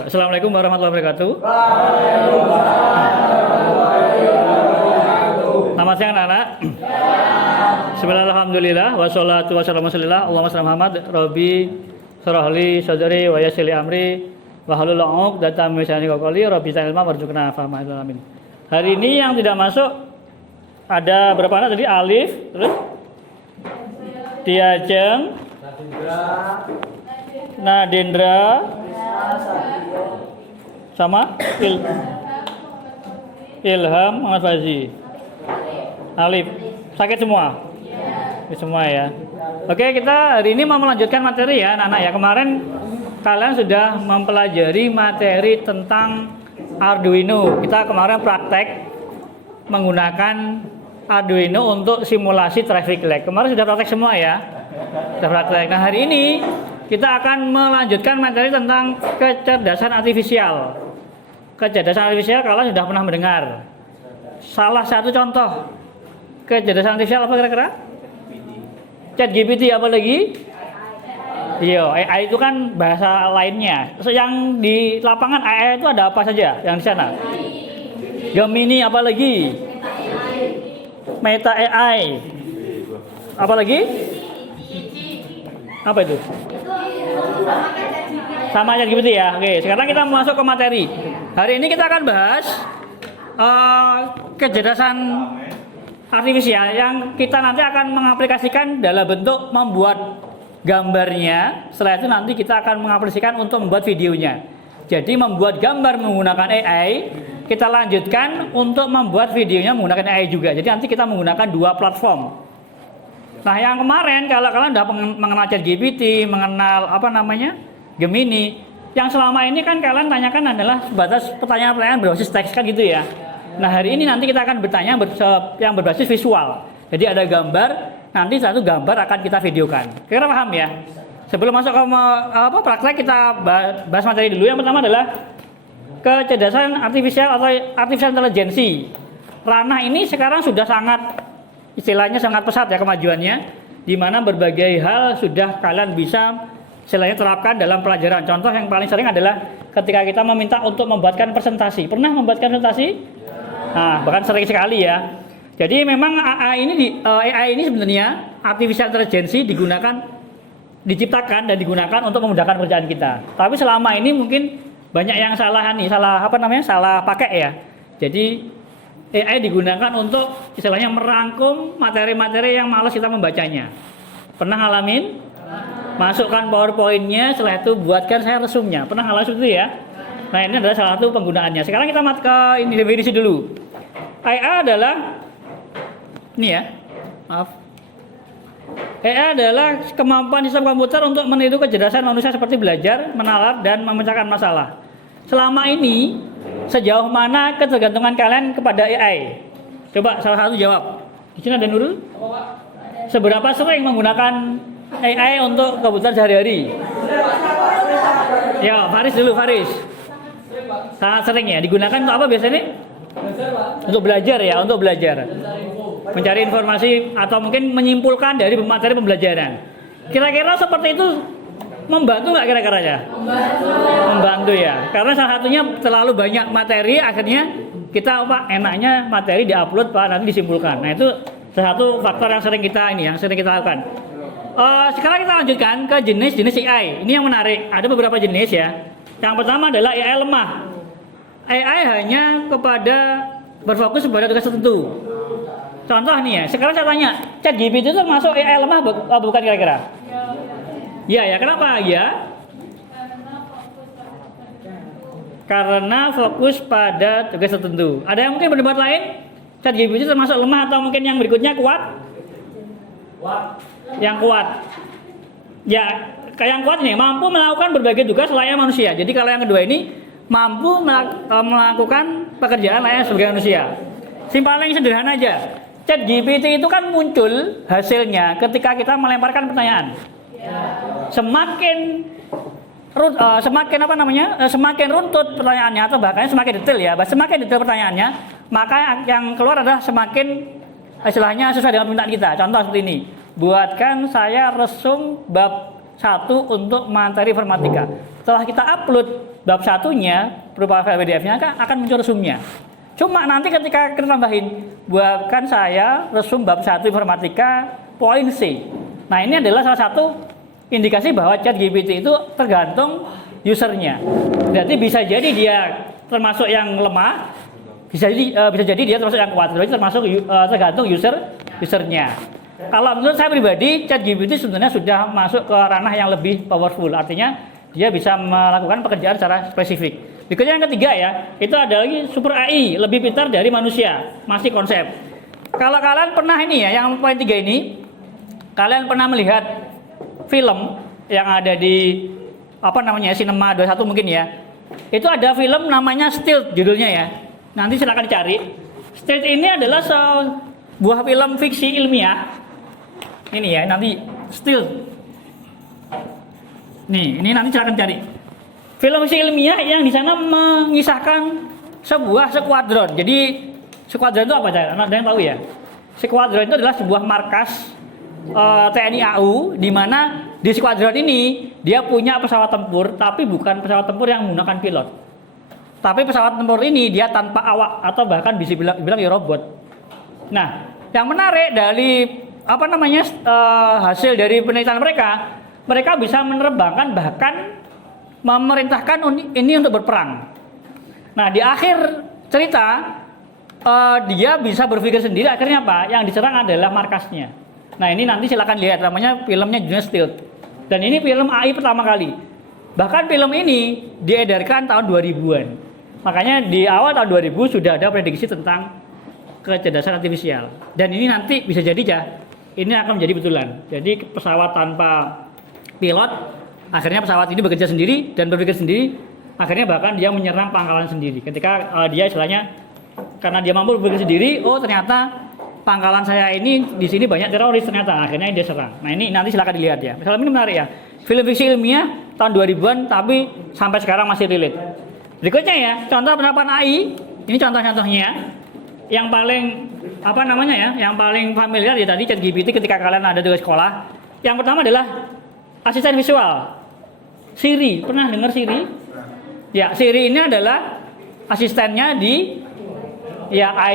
Assalamualaikum warahmatullahi wabarakatuh. Selamat siang anak-anak. Bismillahirrahmanirrahim. Wassalatu wassalamu ala Allahumma shalli Muhammad Rabbi shrahli sadri wa yassir li amri wa hlul 'uqdatam min lisani qawli Rabbi zidni ilma warzuqna fahma amin. Hari ini yang tidak masuk ada berapa anak tadi? Alif, terus Tiajeng, Nadindra, sama Ilham, Muhammad Fazi, Alif. Sakit semua? Semua ya. Oke, kita hari ini mau melanjutkan materi ya anak-anak ya. Kemarin kalian sudah mempelajari materi tentang Arduino. Kita kemarin praktek menggunakan Arduino untuk simulasi traffic light. Kemarin sudah praktek semua ya. Sudah praktek. Nah, hari ini kita akan melanjutkan materi tentang kecerdasan artifisial. Kecerdasan artifisial kalian sudah pernah mendengar. Salah satu contoh kecerdasan artifisial apa kira-kira? ChatGPT, apa lagi? Iya, AI itu kan bahasa lainnya. Yang di lapangan AI itu ada apa saja yang di sana? Gemini, apa lagi? Meta AI. Apa lagi? Apa itu? Sama aja gitu ya. Oke, sekarang kita masuk ke materi. Hari ini kita akan bahas kecerdasan artifisial yang kita nanti akan mengaplikasikan dalam bentuk membuat gambarnya. Setelah itu nanti kita akan mengaplikasikan untuk membuat videonya. Jadi membuat gambar menggunakan AI, kita lanjutkan untuk membuat videonya menggunakan AI juga. Jadi nanti kita menggunakan dua platform. Nah, yang kemarin kalau kalian sudah mengenal ChatGPT, mengenal Gemini, yang selama ini kan kalian tanyakan adalah sebatas pertanyaan-pertanyaan berbasis teks kan gitu ya. Nah, hari ini nanti kita akan bertanya yang berbasis visual. Jadi ada gambar, nanti satu gambar akan kita videokan. Kira paham ya? Sebelum masuk ke praktek, kita bahas materi dulu. Yang pertama adalah kecerdasan artifisial atau artificial intelligence. Ranah ini sekarang sudah istilahnya sangat pesat ya kemajuannya, di mana berbagai hal sudah kalian bisa istilahnya terapkan dalam pelajaran. Contoh yang paling sering adalah ketika kita meminta untuk membuatkan presentasi. Pernah membuatkan presentasi? Nah, bahkan sering sekali ya. Jadi memang AI ini sebenarnya artificial intelligence diciptakan dan digunakan untuk memudahkan pekerjaan kita. Tapi selama ini mungkin banyak yang salah pakai ya. Jadi AI digunakan untuk istilahnya merangkum materi-materi yang malas kita membacanya. Pernah ngalamin? Masukkan PowerPoint-nya, setelah itu buatkan saya resumnya. Pernah ngalamin seperti itu ya? Nah, ini adalah salah satu penggunaannya. Sekarang kita ke definisi dulu. AI adalah AI adalah kemampuan sistem komputer untuk meniru kecerdasan manusia seperti belajar, menalar, dan memecahkan masalah. Selama ini, sejauh mana ketergantungan kalian kepada AI? Coba salah satu jawab. Di sini ada Nurul. Seberapa sering menggunakan AI untuk kebutuhan sehari-hari? Ya, Faris dulu, Faris. Sangat sering ya. Digunakan untuk apa biasanya? Untuk belajar ya, untuk belajar. Mencari informasi atau mungkin menyimpulkan dari materi pembelajaran. Kira-kira seperti itu membantu nggak kira-kira ya? Membantu ya. Karena salah satunya terlalu banyak materi, akhirnya kita enaknya materi diupload nanti disimpulkan. Nah, itu salah satu faktor yang sering kita lakukan. Sekarang kita lanjutkan ke jenis AI. Ini yang menarik. Ada beberapa jenis ya. Yang pertama adalah AI lemah. AI hanya berfokus pada tugas tertentu. Contoh nih ya, sekarang saya tanya, ChatGPT itu termasuk AI lemah bukan kira-kira? Ya, kenapa ya? Karena fokus pada tugas tertentu. Ada yang mungkin berdebat lain? ChatGPT termasuk lemah atau mungkin yang berikutnya kuat? Yang kuat. Ya, yang kuat nih mampu melakukan berbagai tugas layaknya manusia. Jadi kalau yang kedua ini mampu melakukan pekerjaan layaknya sebagai manusia. Paling sederhana aja. ChatGPT itu kan muncul hasilnya ketika kita melemparkan pertanyaan. Semakin runtut pertanyaannya atau bahkan semakin detail ya, semakin detail pertanyaannya, maka yang keluar adalah semakin istilahnya sesuai dengan permintaan kita. Contoh seperti ini. Buatkan saya resum bab 1 untuk materi informatika. Setelah kita upload bab 1-nya berupa file PDF-nya akan muncul resumnya. Cuma nanti ketika kita tambahin, buatkan saya resum bab 1 informatika poin C. Nah, ini adalah salah satu indikasi bahwa ChatGPT itu tergantung usernya. Berarti bisa jadi dia termasuk yang lemah, bisa jadi dia termasuk yang kuat. Berarti termasuk tergantung usernya. Kalau menurut saya pribadi, ChatGPT sebenarnya sudah masuk ke ranah yang lebih powerful. Artinya dia bisa melakukan pekerjaan secara spesifik. Berikutnya yang ketiga ya, itu ada lagi super AI, lebih pintar dari manusia. Masih konsep. Kalau kalian pernah ini ya, yang poin 3 ini, kalian pernah melihat film yang ada di Cinema 21 mungkin ya. Itu ada film namanya Stealth judulnya ya. Nanti silakan cari. Stealth ini adalah sebuah film fiksi ilmiah. Ini ya, nanti Stealth. Nih, ini nanti silakan cari. Film fiksi ilmiah yang di sana mengisahkan sebuah skuadron. Jadi skuadron itu apa aja? Ada yang tahu ya? Skuadron itu adalah sebuah markas TNI AU, di mana di skuadron ini dia punya pesawat tempur, tapi bukan pesawat tempur yang menggunakan pilot. Tapi pesawat tempur ini dia tanpa awak atau bahkan bisa bilang ya robot. Nah, yang menarik dari hasil dari penelitian mereka bisa menerbangkan bahkan memerintahkan ini untuk berperang. Nah, di akhir cerita dia bisa berpikir sendiri. Akhirnya apa? Yang diserang adalah markasnya. Nah, ini nanti silakan lihat, namanya filmnya judulnya Stealth. Dan ini film AI pertama kali. Bahkan film ini diedarkan tahun 2000-an. Makanya di awal tahun 2000 sudah ada prediksi tentang kecerdasan artifisial. Dan ini nanti bisa jadi ya, ini akan menjadi betulan. Jadi pesawat tanpa pilot, akhirnya pesawat ini bekerja sendiri dan berpikir sendiri. Akhirnya bahkan dia menyerang pangkalan sendiri. Ketika dia istilahnya, karena dia mampu berpikir sendiri, oh ternyata pangkalan saya ini di sini banyak teroris ternyata, akhirnya dia serang. Nah, ini nanti silakan dilihat ya. Misalnya ini menarik ya. Film fiksi ilmiah tahun 2000-an tapi sampai sekarang masih relate. Berikutnya ya, contoh penerapan AI. Ini contoh-contohnya. Yang paling yang paling familiar ya tadi ChatGPT ketika kalian ada di sekolah. Yang pertama adalah asisten visual. Siri, pernah dengar Siri? Ya, Siri ini adalah asistennya di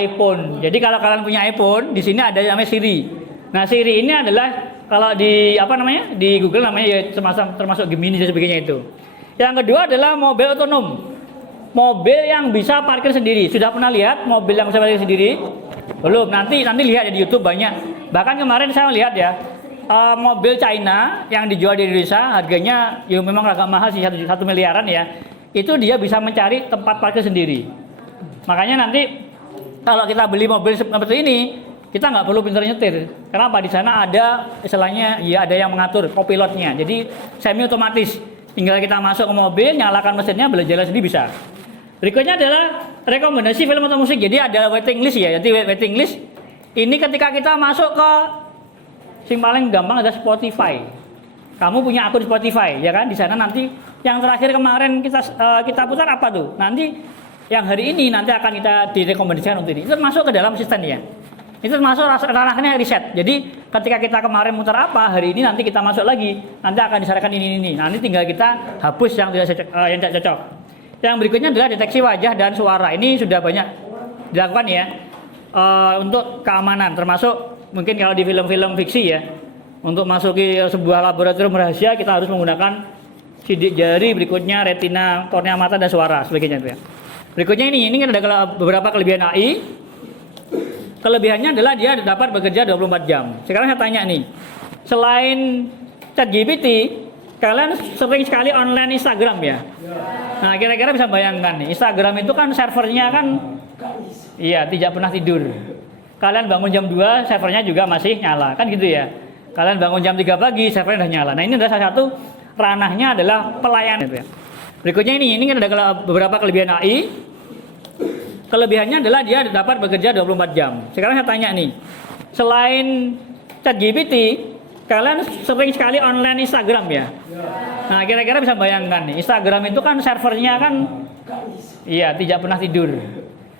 iPhone. Jadi kalau kalian punya iPhone, di sini ada yang namanya Siri. Nah, Siri ini adalah kalau di di Google namanya ya termasuk Gemini dan sebagainya itu. Yang kedua adalah mobil otonom. Mobil yang bisa parkir sendiri. Sudah pernah lihat mobil yang bisa parkir sendiri? Belum. Nanti lihat ya di YouTube banyak. Bahkan kemarin saya lihat ya, mobil China yang dijual di Indonesia harganya ya memang agak mahal sih, 1 miliaran ya. Itu dia bisa mencari tempat parkir sendiri. Makanya nanti kalau kita beli mobil seperti ini, kita nggak perlu pintar nyetir. Kenapa? Di sana ada istilahnya ya ada yang mengatur kopilotnya. Jadi semi otomatis. Tinggal kita masuk ke mobil, nyalakan mesinnya, jalan sendiri bisa. Berikutnya adalah rekomendasi film atau musik. Jadi ada waiting list ya. Jadi waiting list ini ketika kita masuk ke yang paling gampang ada Spotify. Kamu punya akun Spotify, ya kan? Di sana nanti yang terakhir kemarin kita putar apa tuh? Nanti yang hari ini nanti akan kita direkomendasikan untuk ini. Itu masuk ke dalam sistem ya. Itu masuk ranahnya riset. Jadi ketika kita kemarin mutar apa, hari ini nanti kita masuk lagi, nanti akan disarankan ini. Nanti tinggal kita hapus yang tidak cocok. Yang berikutnya adalah deteksi wajah dan suara. Ini sudah banyak dilakukan ya untuk keamanan, termasuk mungkin kalau di film-film fiksi ya, untuk masuki sebuah laboratorium rahasia kita harus menggunakan sidik jari, berikutnya retina, kornea mata dan suara sebagainya itu ya. Berikutnya ini kan ada beberapa kelebihan AI. Kelebihannya adalah dia dapat bekerja 24 jam. Sekarang saya tanya nih, selain ChatGPT, kalian sering sekali online Instagram ya? Nah, kira-kira bisa bayangkan nih, Instagram itu kan servernya kan tidak pernah tidur. Kalian bangun jam 2, servernya juga masih nyala, kan gitu ya. Kalian bangun jam 3 pagi, servernya udah nyala. Nah, ini adalah salah satu ranahnya adalah pelayanan itu ya. Berikutnya ini kan ada beberapa kelebihan AI. Kelebihannya adalah dia dapat bekerja 24 jam. Sekarang saya tanya nih, selain ChatGPT, kalian sering sekali online Instagram ya? Nah, kira-kira bisa bayangkan nih, Instagram itu kan servernya kan tidak pernah tidur.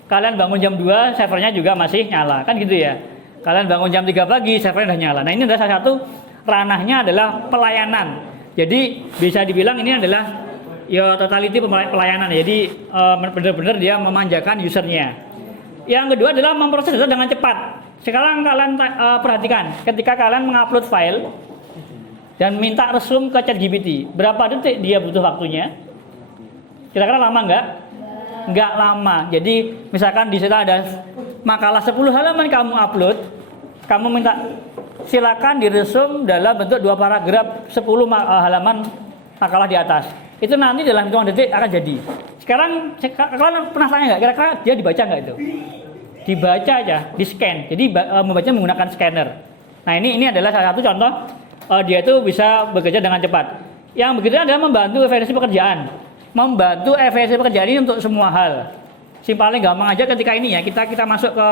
Kalian bangun jam 2, servernya juga masih nyala, kan gitu ya. Kalian bangun jam 3 pagi, servernya udah nyala. Nah, ini adalah salah satu ranahnya adalah pelayanan. Jadi bisa dibilang ini adalah ya totality pelayanan. Jadi benar-benar dia memanjakan usernya. Yang kedua adalah memproses data dengan cepat. Sekarang kalian perhatikan, ketika kalian mengupload file dan minta resume ke ChatGPT, berapa detik dia butuh waktunya? Kira-kira lama nggak? Nggak lama. Jadi misalkan di situ ada makalah 10 halaman kamu upload, kamu minta silakan diresum dalam bentuk 2 paragraf 10 halaman makalah di atas. Itu nanti dalam hitungan detik akan jadi. Sekarang kalian pernah tanya nggak? Kira-kira dia dibaca nggak itu? Dibaca aja, di scan. Jadi membaca menggunakan scanner. Nah ini adalah salah satu contoh dia itu bisa bekerja dengan cepat. Yang begitu adalah membantu efisiensi pekerjaan. Membantu efisiensi pekerjaan ini untuk semua hal. Paling gampang aja ketika ini ya kita masuk ke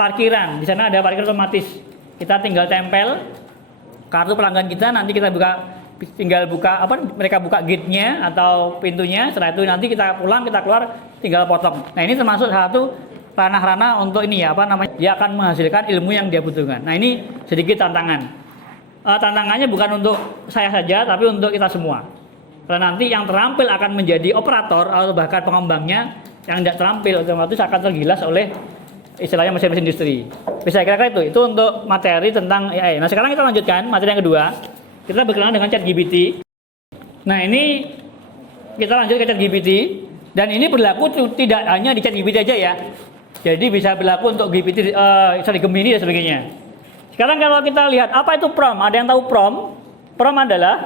parkiran. Di sana ada parkir otomatis. Kita tinggal tempel kartu pelanggan kita, nanti kita tinggal buka mereka buka gate-nya atau pintunya. Setelah itu nanti kita pulang, kita keluar, tinggal potong. Nah, ini termasuk satu ranah-ranah untuk ini ya, dia akan menghasilkan ilmu yang dia butuhkan. Nah, ini sedikit tantangan. Tantangannya bukan untuk saya saja, tapi untuk kita semua. Karena nanti yang terampil akan menjadi operator atau bahkan pengembangnya, yang tidak terampil otomatis akan tergilas oleh istilahnya mesin-mesin industri. Bisa kira-kira itu untuk materi tentang AI. Nah, sekarang kita lanjutkan materi yang kedua. Kita berkenalan dengan ChatGPT. Nah, ini kita lanjut ke ChatGPT, dan ini berlaku tidak hanya di ChatGPT aja ya. Jadi bisa berlaku untuk Gemini dan sebagainya. Sekarang kalau kita lihat apa itu prompt, ada yang tahu prompt? Prompt adalah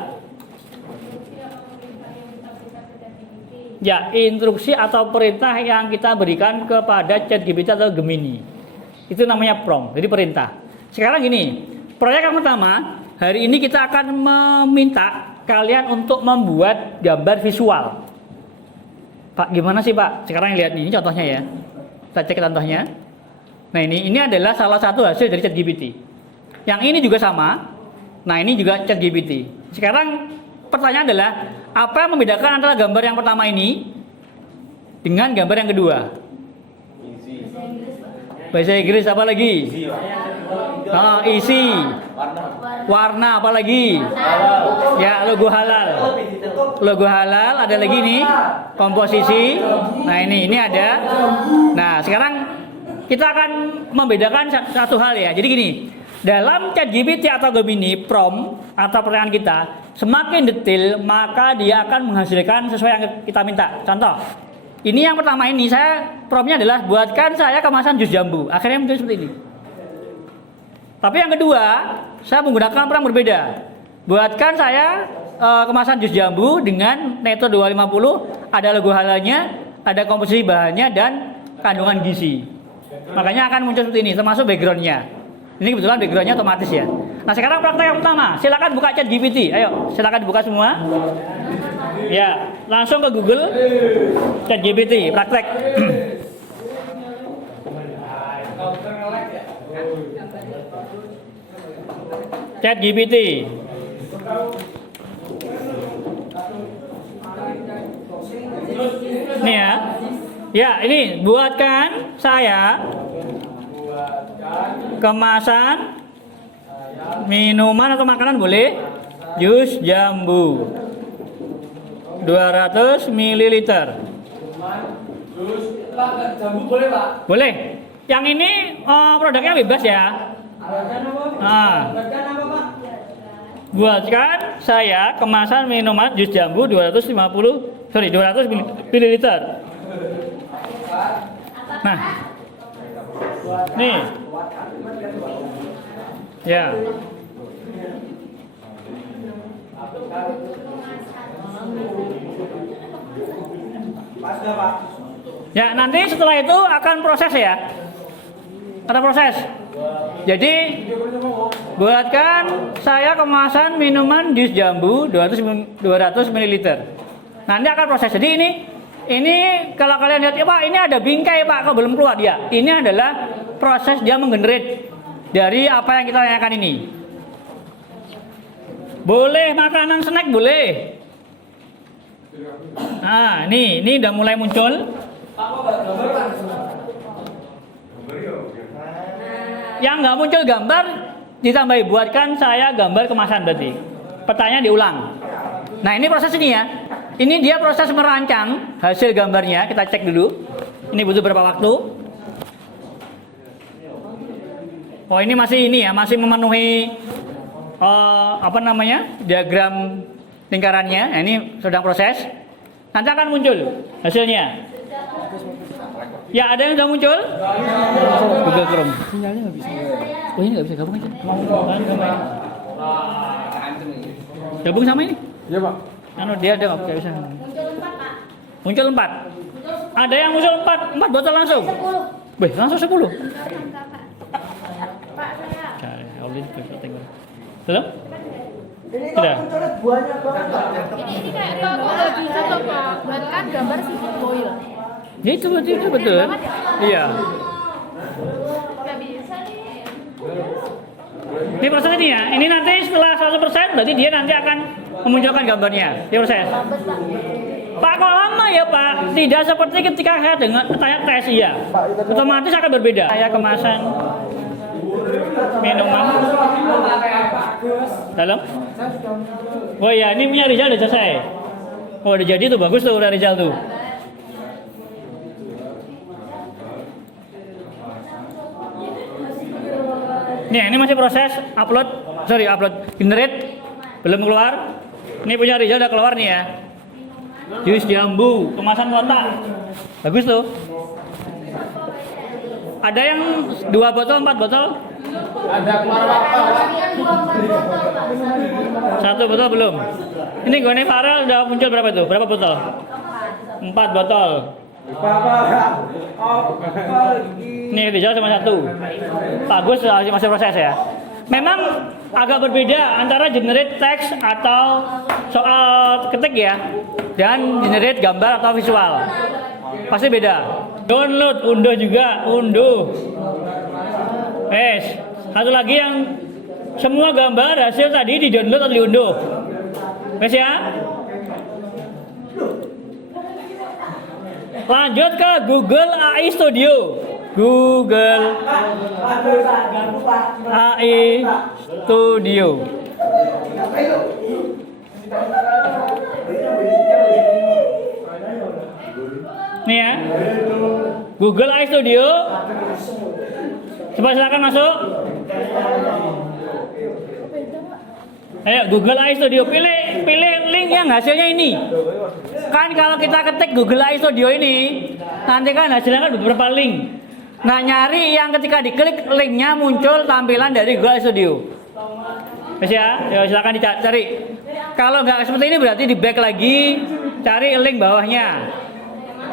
ya instruksi atau perintah yang kita berikan kepada ChatGPT atau Gemini. Itu namanya prompt, jadi perintah. Sekarang gini, proyek yang pertama, hari ini kita akan meminta kalian untuk membuat gambar visual. Pak, gimana sih Pak? Sekarang lihat ini contohnya ya. Kita cek contohnya. Nah, ini adalah salah satu hasil dari ChatGPT. Yang ini juga sama. Nah, ini juga ChatGPT. Sekarang pertanyaan adalah, apa yang membedakan antara gambar yang pertama ini dengan gambar yang kedua? Bahasa Inggris apa lagi? Isi. Warna apa lagi? Ya, logo halal. Logo halal, ada lagi nih komposisi. Nah, ini ada. Nah, sekarang kita akan membedakan satu hal ya. Jadi gini, dalam ChatGPT atau Gemini, prompt atau pertanyaan kita semakin detail, maka dia akan menghasilkan sesuai yang kita minta. Contoh, ini yang pertama ini promptnya adalah buatkan saya kemasan jus jambu. Akhirnya muncul seperti ini. Tapi yang kedua, saya menggunakan prompt berbeda. Buatkan saya kemasan jus jambu dengan neto 250, ada logo halalnya, ada komposisi bahannya dan kandungan gizi. Makanya akan muncul seperti ini, termasuk backgroundnya. Ini kebetulan backgroundnya otomatis ya. Nah, sekarang praktek yang pertama, silakan buka ChatGPT. Ayo, silakan dibuka semua. Ya, langsung ke Google ChatGPT, praktek. ChatGPT. Nih ya. Ya, ini buatkan saya kemasan minuman atau makanan boleh, jus jambu 200 ml. Jus jambu boleh Pak? Boleh. Yang ini produknya bebas ya. Buatkan saya kemasan minuman jus jambu 200 ml. Nah, nih. Ya. Ya, nanti setelah itu akan proses ya. Ada proses. Jadi buatkan saya kemasan minuman jus jambu 200 ml. Nanti akan proses. Jadi ini kalau kalian lihat ya Pak, ini ada bingkai Pak, kok belum keluar dia. Ini adalah proses dia menggenerate dari apa yang kita tanyakan ini. Boleh makanan snack boleh. Nah, ini udah mulai muncul. Yang nggak muncul gambar ditambahi buatkan saya gambar kemasan berarti. petanya diulang. Nah ini proses ini ya. Ini dia proses merancang hasil gambarnya. Kita cek dulu. Ini butuh berapa waktu? Oh ini masih ini ya, masih memenuhi apa namanya diagram lingkarannya. Nah, ini sedang proses. Nanti akan muncul hasilnya. Ya ada yang sudah muncul? Google Chrome. Sinyalnya nggak bisa. Oh ini nggak bisa gabung aja. Gabung sama ini? Iya Pak. Anu dia ada nggak bisa. Muncul 4. Ada yang muncul 4 botol langsung. 10. Wih langsung 10. Pak saya. Belum? Ini kok Sudah. munculnya banyak banget Pak. Ini kayak Pak kok nggak bisa tuh Pak. Berarti kan gambar seafood boil. Ya itu betul. Iya. Nggak bisa nih. Ini proses ini ya. Ini nanti setelah 100% berarti dia nanti akan memunculkan gambarnya. Ini proses. Pak kok lama ya Pak? Tidak seperti ketika saya dengan tanya tes ya. Otomatis akan berbeda. Saya kemasan minuman dalam. Oh iya, ini punya Rizal udah selesai. Oh udah jadi tuh, bagus tuh udah Rizal tuh. Nih, ini masih proses upload generate belum keluar. Ini punya Rizal udah keluar nih ya. Jus jambu, kemasan kotak. Bagus tuh. Ada yang 2 botol, 4 botol? Ada keluar apa? 1 botol belum. Ini gue Farel udah muncul berapa tuh? Berapa botol? 4 botol. Ini Rizal cuma 1. Bagus, masih proses ya. Memang agak berbeda antara generate text atau soal ketik ya, dan generate gambar atau visual. Pasti beda. Download, unduh juga, unduh. Satu lagi yang semua gambar hasil tadi di download atau diunduh. Ya. Lanjut ke Google AI Studio. Google AI Studio. Nih ya. Google AI Studio. Coba silakan masuk. Ayo Google AI Studio, pilih link yang hasilnya ini. Kan kalau kita ketik Google AI Studio ini, nanti kan hasilnya kan beberapa link. Nah nyari yang ketika diklik linknya muncul tampilan dari Google AI Studio. Mas ya, silakan dicari. Kalau nggak seperti ini berarti di back lagi, cari link bawahnya.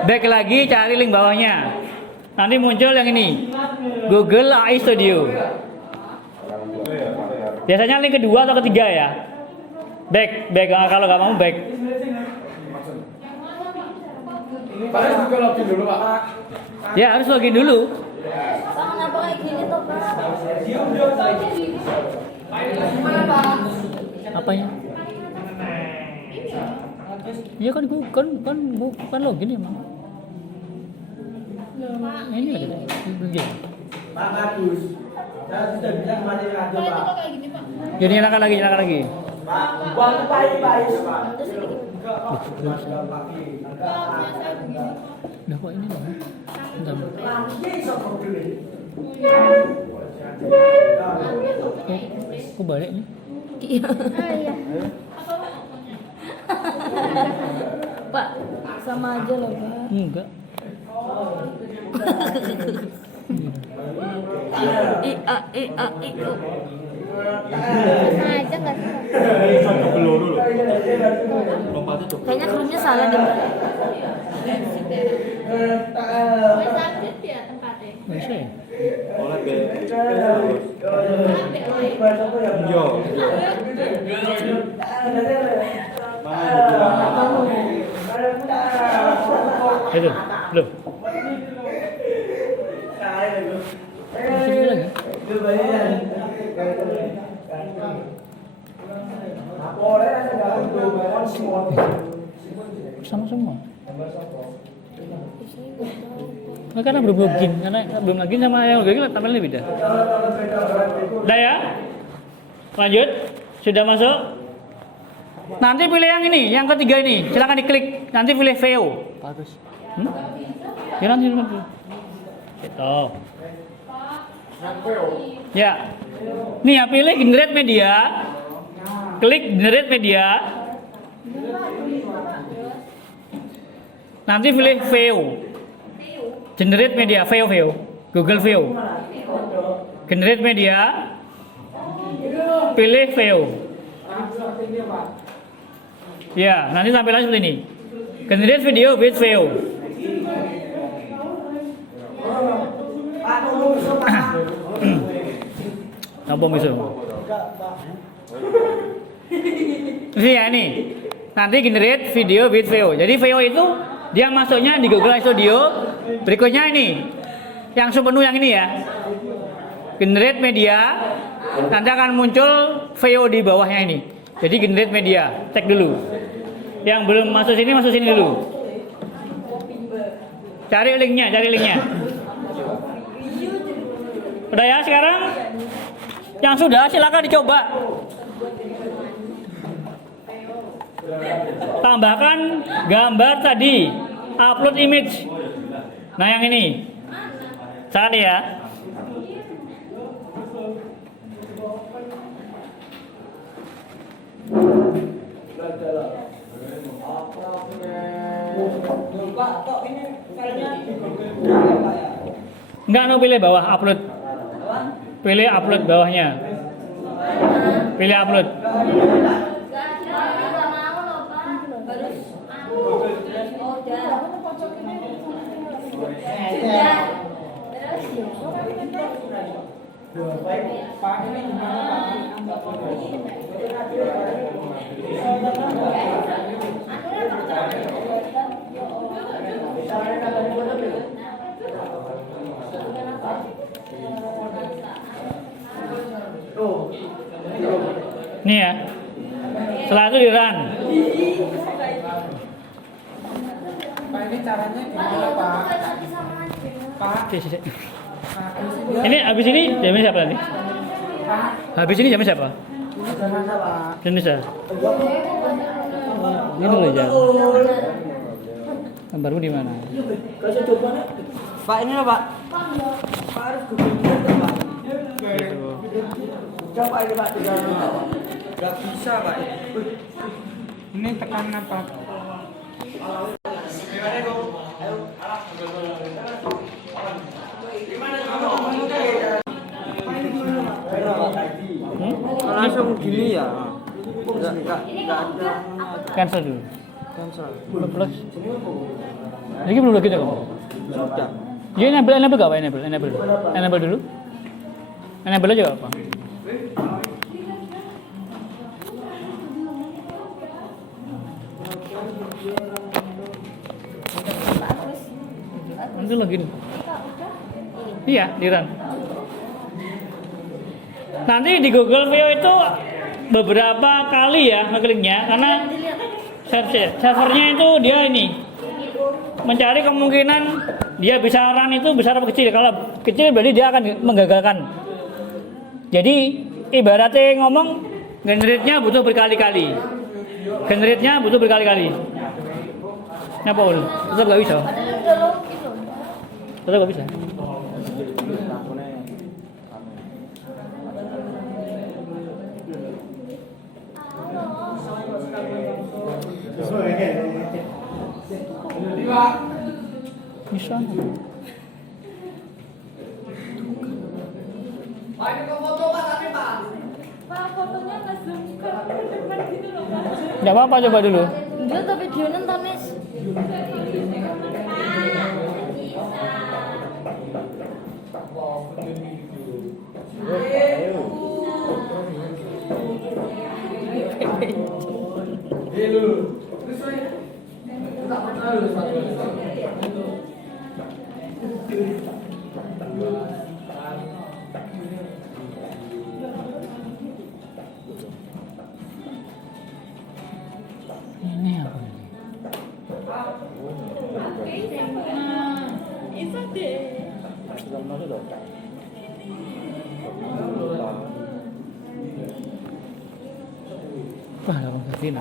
Back lagi, cari link bawahnya. Nanti muncul yang ini, Google AI Studio. Biasanya link kedua atau ketiga ya. Back kalau nggak mau back. Pak juga login dulu Pak. Ya harus login dulu. Pak kenapa kayak gini tuh Pak? Apanya? Iya kan login ya Mang. Ini ada login. Pak Agus, saya sudah bilang kemarin radio Pak itu Pak. kok kayak gini Pak? Jadi nyalakan lagi. Pak, buang Pak Pak. Pak punya saya begini. Udah kok ini loh. Bentar. Kok balik nih? Iya. Pak, sama aja loh Pak. Enggak. I a i u. Sama aja nggak sih? Kayaknya kerumnya salah deh. Sakit ya tempatnya. Bisa ya? Itu, loh. Masih dulu lagi. Sama semua. Nah, karena belum login, sama yang login tampilannya beda. Udah ya? Lanjut. Sudah masuk? Nanti pilih yang ini, yang ketiga ini. Silakan diklik. Nanti pilih VO. Bagus. Ya nanti. Gitu. Ya. Nih ya, pilih generate media. Klik generate media. Nanti pilih VO. Generate media, VO. Google VO. Generate media. Pilih VO. Ya, nanti tampilannya seperti ini. Generate video with VO. Apa miso? Ini ya ini. Nanti generate video with VO. Jadi VO itu dia masuknya di Google Studio. Berikutnya ini. Yang sepenuh yang ini ya. Generate media. Nanti akan muncul VO di bawahnya ini. Jadi generate media. Cek dulu. Yang belum masuk sini dulu. Cari linknya. Udah ya sekarang? Yang sudah silakan dicoba. Tambahkan gambar tadi, upload image. Nah yang ini, cari ya. Pak, kok ini filenya Enggak, pilih bawah upload. Pilih upload bawahnya. Pilih upload. Nih ya. Setelah itu di run. Pak, ini caranya gimana, Pak? Pak, Ini habis ini jamnya siapa tadi? Habis ini jamnya siapa? Jamnya siapa? Ini dulu jam. Gambarmu di mana? Pak, ini loh, Pak. Pak harus Google Pak. Coba ini Pak, tinggal nggak bisa Pak. ini tekan apa? Langsung gini ya. Enggak ada. Cancel dulu. Cancel. Plus. Ini belum lagi kok. Sudah. Ya enable enggak apa enable dulu. Enable aja apa? Nanti login. Iya, di run. Nanti di Google View itu beberapa kali ya ngekliknya karena servernya itu dia ini mencari kemungkinan dia bisa run itu besar atau kecil. Kalau kecil berarti dia akan menggagalkan. Jadi ibaratnya ngomong generate-nya butuh berkali-kali. Generate-nya butuh berkali-kali. Kenapa ul? Tetap gak bisa. Tetap gak bisa. Bisa. Pak, fotonya nggak zoom ke depan gitu loh, Pak. Gak apa-apa, coba dulu. Enggak, tapi video nonton, Nis. Ini apa ini? Isa deh. Wah, Sini.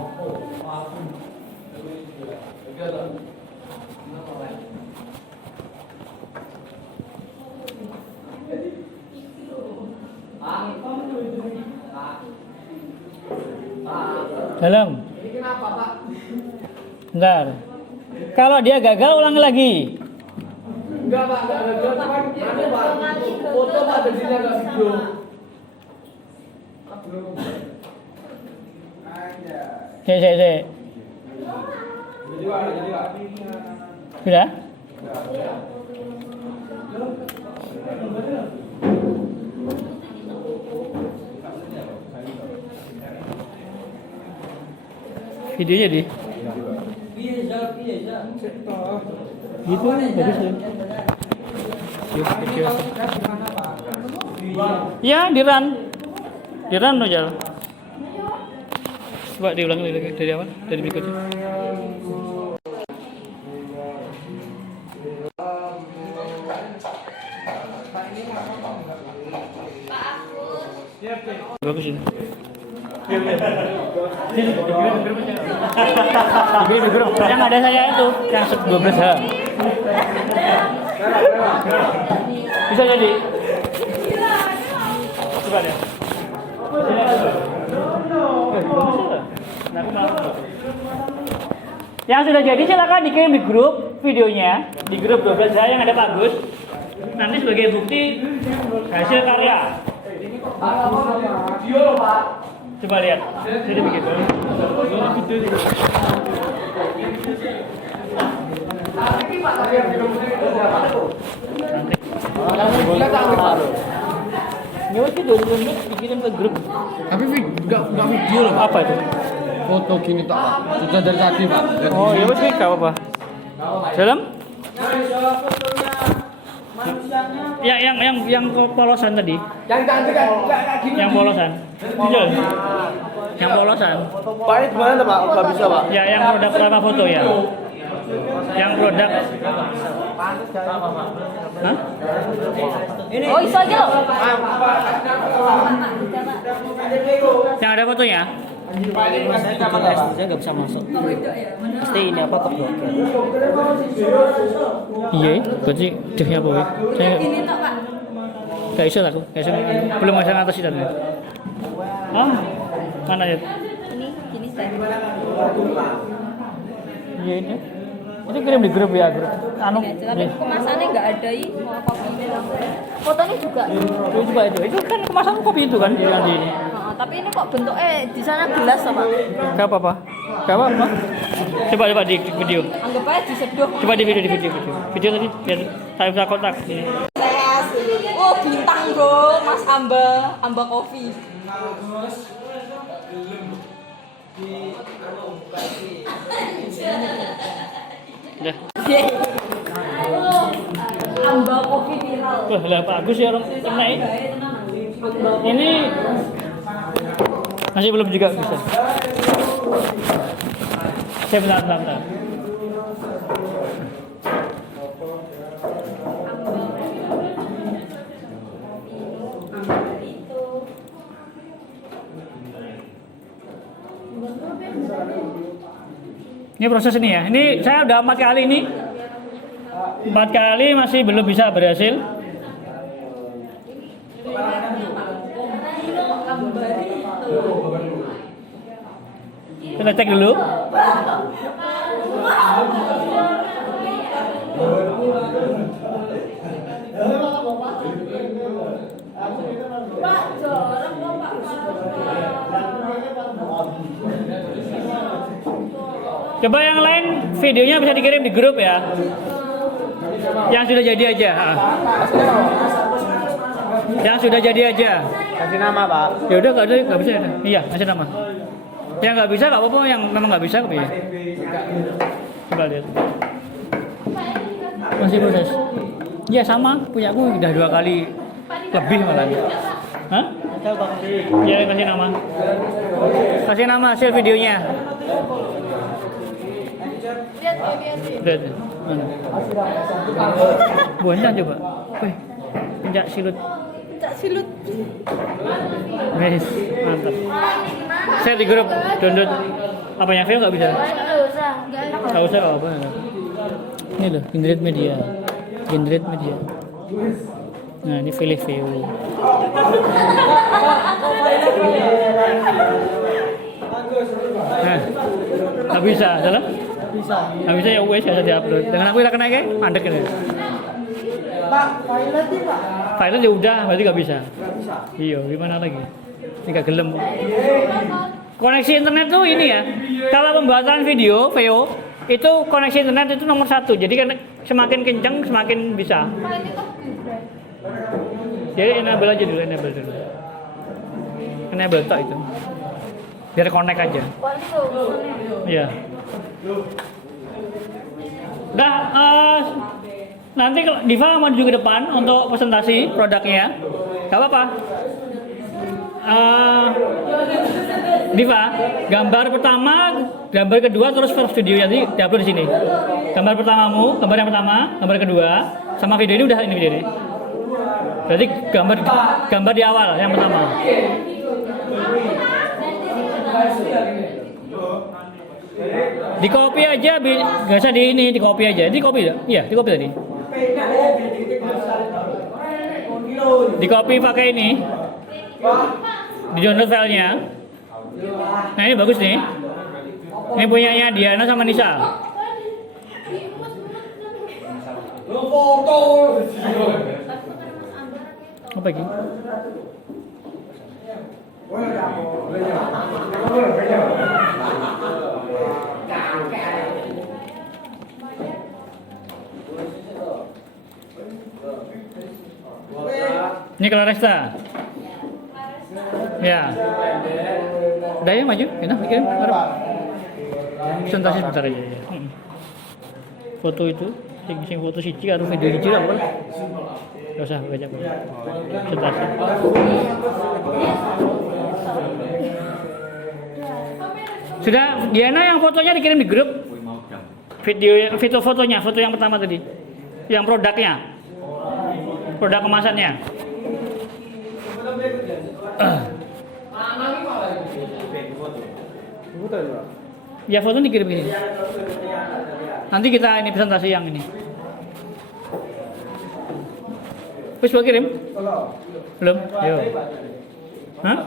Dalam. Bentar. Kalau dia gagal ulangi lagi. Enggak Pak, enggak gagal, cuman Pak. Foto Pak ada sini agak video. Cek. Sudah? Videonya di gitu bagus ya. Ya di run Nojal. Coba diulangi lagi dari awal, dari berikutnya. Bagus ini. Di grup yang ada saya itu yang 12H. Bisa jadi. Coba deh. Yang sudah jadi silakan dikirim di grup videonya, di grup 12H yang ada Pak Gus. Nanti sebagai bukti hasil karya. Video Pak. Coba lihat. Jadi begitu. Nyawa sih 20 menit dikirim ke grup. Tapi enggak video loh Pak. Apa itu? Foto gini tak Pak. Sudah dari tadi Pak. Dari Oh sini. ya wes enggak apa-apa. Dalam? Yang polosan tadi. Yang cantik kan enggak kayak gini. Yang polosan. Jujur. Yang polosan. Pak ini gimana tuh Pak? Enggak bisa Pak. Ya yang produk pertama foto ya. Yang produk. Hah? Oh, iso aja loh. Yang ada fotonya? Saya nggak bisa masuk. Pasti ini apa keblokir. Iya, berarti dehnya apa ya? Saya nggak bisa lah aku. Nggak bisa. Belum masang atas itu. Ah, mana ya? Ini saya. Iya ini. Itu kirim di grup ya, grup. Anu. Tapi kemasannya nggak ada ini, mau kopi. Fotonya juga. Itu coba itu kan kemasan kopi itu kan yang di ini. Tapi ini kok bentuknya di sana gelas apa? Gak apa-apa. Gak apa-apa. Coba di video. Anggap aja diseduh. Coba di video. Video tadi biar saya bisa kotak. Oh, bintang bro, Mas Amba Coffee. Udah. Amba Coffee viral. Wah, lah bagus ya orang naik. Ini masih belum juga bisa. Saya bentar. Ini proses ini ya. Ini saya udah 4 kali ini. 4 kali masih belum bisa berhasil. Kita cek dulu. Coba yang lain videonya bisa dikirim di grup ya. Yang sudah jadi aja. Yang sudah jadi aja. Kasih nama Pak. Ya udah nggak bisa ya. Iya kasih nama. Yang nggak bisa nggak apa-apa. Yang memang nggak bisa ya. Coba lihat. Masih proses. Iya sama. Punya aku udah 2 kali lebih malah. Hah? Ya kasih nama. Kasih nama hasil videonya. Lihat. Mana? Bonjang coba. Wih. Pencak silut. Wes, mantap. Share di grup, download. Apa yang Veo nggak bisa? Nggak usah. Nggak usah apa? Ini loh, generate media. Generate media. Nah, ini pilih Veo. Nah, nggak bisa, salah? Nggak bisa ya wes bisa diupload. Dengan aku udah kena kayak mandek ini. Pak, filenya sih Pak. Filenya ya udah, berarti nggak bisa. Iya, gimana lagi? Ini nggak gelem. Koneksi internet tuh ini ya. Kalau pembuatan video, VO, itu koneksi internet itu nomor 1. Jadi kan semakin kencang semakin bisa. Jadi enable aja dulu, enable dulu. Enable tok itu. Biar connect aja. Iya. Nah, nanti kalau Diva maju ke depan untuk presentasi produknya, gak apa-apa. Diva, gambar pertama, gambar kedua, terus first video nanti diupload di sini. Gambar pertamamu, gambar yang pertama, gambar kedua, sama video ini udah ini video ini. Berarti gambar di awal yang pertama. Di copy aja, nggak usah di ini, di copy aja. Di copy ya? Iya, di copy tadi. Di copy pakai ini. Di download filenya. Nah ini bagus nih. Ini punyanya Diana sama Nisa. Apa lagi? Ini Claresta. Ya. Udah ya maju, enak bikin. Presentasi sebentar aja ya. Foto itu, sing foto siji karo video siji lah apa? Enggak usah banyak. Presentasi. Sudah, Diana yang fotonya dikirim di grup. Video fotonya, foto yang pertama tadi. Yang produknya. Produk kemasannya. Ya foto dikirim ini. Nanti kita ini presentasi yang ini. Wis mau kirim? Belum? Yo. Hah?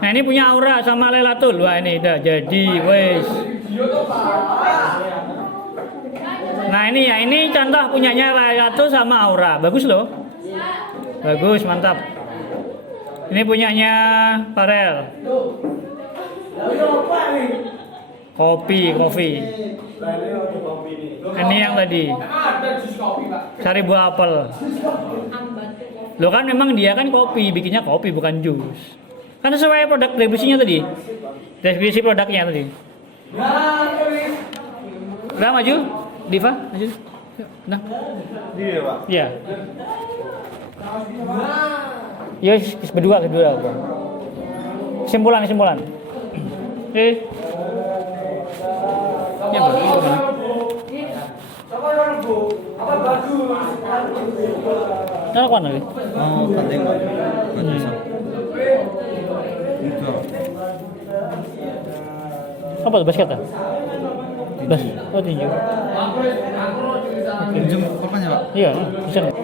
Nah ini punya Aura sama Lailatul. Wah ini udah jadi wes. Nah ini ya, ini contoh punyanya Lailatul sama Aura. Bagus loh. Bagus, mantap. Ini punyanya Farel. Kopi. Ini yang tadi. Cari buah apel. Lo kan memang dia kan kopi, bikinnya kopi bukan jus. Kan sesuai produk deskripsinya tadi. Deskripsi produknya tadi. Udah maju, Diva, maju. Nah. Iya, Pak. Iya. Ya, berdua. Kesimpulan. Ya, Nah, apa lagi? Oh, penting, Pak. Itu. Apa tuh basket? Oh, tinju. Pinjam kapan ya, Pak? Iya, bisa nggak?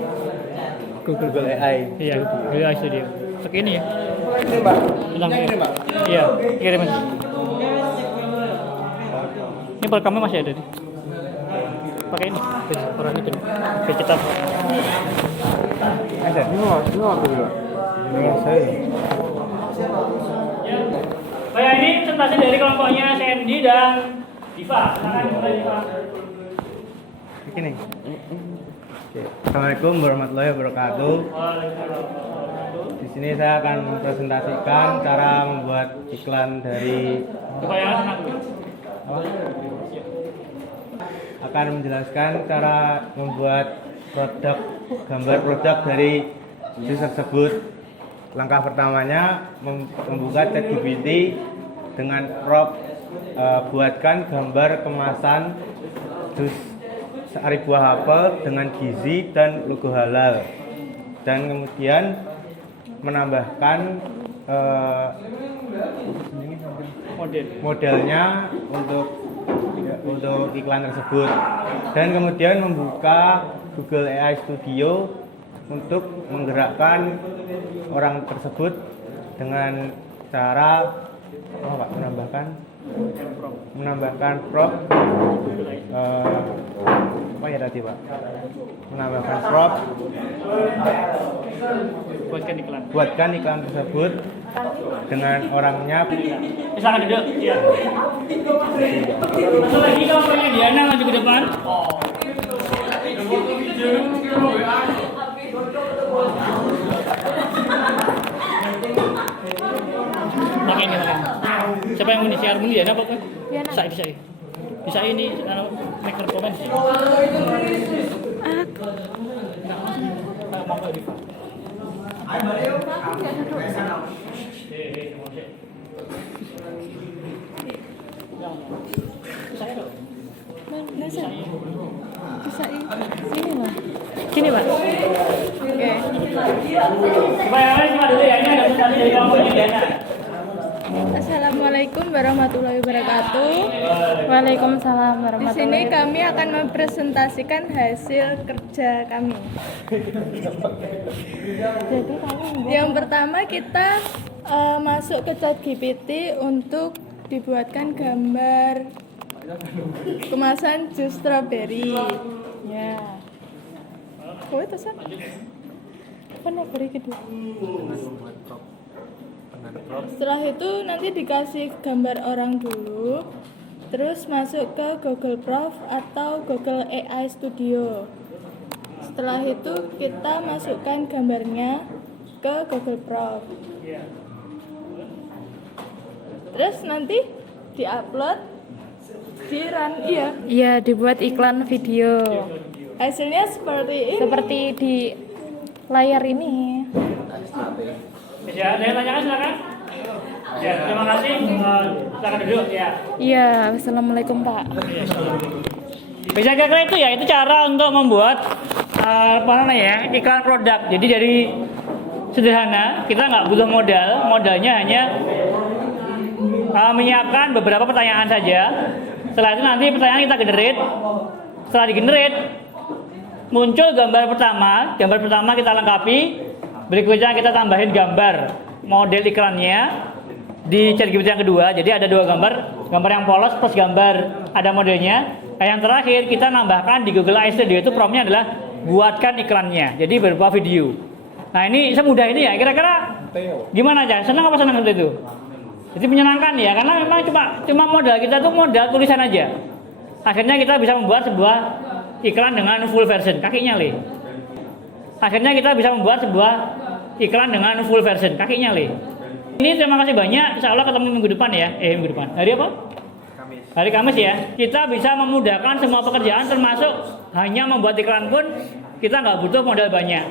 Google AI. Iya, Google AI Studio. Pakai ini ya. Ini, Pak. Bilang Ini, Pak. Iya, kirim aja. Ini perekamnya masih ada nih. Pakai ini, orang itu. Kita. Ada. Ini apa, Pak? Ini saya. Kayak ini presentasi dari kelompoknya Sandy dan Diva. Silakan mulai Diva. Begini. Assalamualaikum warahmatullahi wabarakatuh. Di sini saya akan presentasikan cara membuat iklan dari akan menjelaskan cara membuat gambar produk dari jus tersebut. Langkah pertamanya membuka ChatGPT dengan prompt buatkan gambar kemasan jus sari buah apel dengan gizi dan logo halal, dan kemudian menambahkan modelnya untuk iklan tersebut, dan kemudian membuka Google AI Studio untuk menggerakkan orang tersebut dengan cara menambahkan prompt apa ya tadi Pak? Menambahkan prompt buatkan iklan tersebut dengan orangnya. Silakan duduk. Iya. Satu lagi kalau punya Diana maju ke depan. Pakai ini makan. Siapa yang mengisi harmoni Diana apa kan? Bisa ini make comment. Sini Pak. Oke. Cuma dulu ya, ini ada sekali dari kamu ini Diana. Assalamualaikum warahmatullahi wabarakatuh. Waalaikumsalam Di warahmatullahi sini kami akan mempresentasikan hasil kerja kami. Yang pertama kita masuk ke ChatGPT untuk dibuatkan gambar kemasan jus strawberry. Ya. Kowe tesan? Apa beri kedua? Setelah itu nanti dikasih gambar orang dulu, terus masuk ke Google Prof atau Google AI Studio. Setelah itu kita masukkan gambarnya ke Google Prof. Terus nanti diupload, di run, iya. Iya, dibuat iklan video. Hasilnya seperti ini. Seperti di layar ini. Ya, ada yang tanyakan silakan. Ya, terima kasih. Silakan duduk ya. Iya, assalamualaikum Pak. Bisa kira-kira itu ya, itu cara untuk membuat apa namanya iklan produk. Jadi dari sederhana, kita nggak butuh modalnya hanya menyiapkan beberapa pertanyaan saja. Setelah itu nanti pertanyaan kita generate. Setelah di-generate, muncul gambar pertama kita lengkapi. Berikutnya kita tambahin gambar model iklannya di ChatGPT yang kedua. Jadi ada dua gambar yang polos plus gambar ada modelnya. Yang terakhir kita nambahkan di Google AI Studio, itu promptnya adalah buatkan iklannya. Jadi berupa video. Nah ini semudah ini ya. Kira-kira gimana aja? Senang apa senang seperti itu? Jadi menyenangkan ya, karena memang cuma modal kita tuh modal tulisan aja. Akhirnya kita bisa membuat sebuah iklan dengan full version. Kakinya Le. Akhirnya kita bisa membuat sebuah iklan dengan full version. Kakinya Le. Ini terima kasih banyak. Insya Allah ketemu minggu depan ya. Minggu depan. Hari apa? Hari Kamis ya. Kita bisa memudahkan semua pekerjaan, termasuk hanya membuat iklan pun kita nggak butuh modal banyak.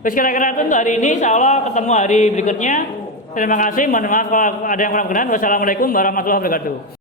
Terus kira-kira itu untuk hari ini. Insya Allah ketemu hari berikutnya. Terima kasih. Mohon maaf kalau ada yang kurang berkenan. Wassalamualaikum warahmatullahi wabarakatuh.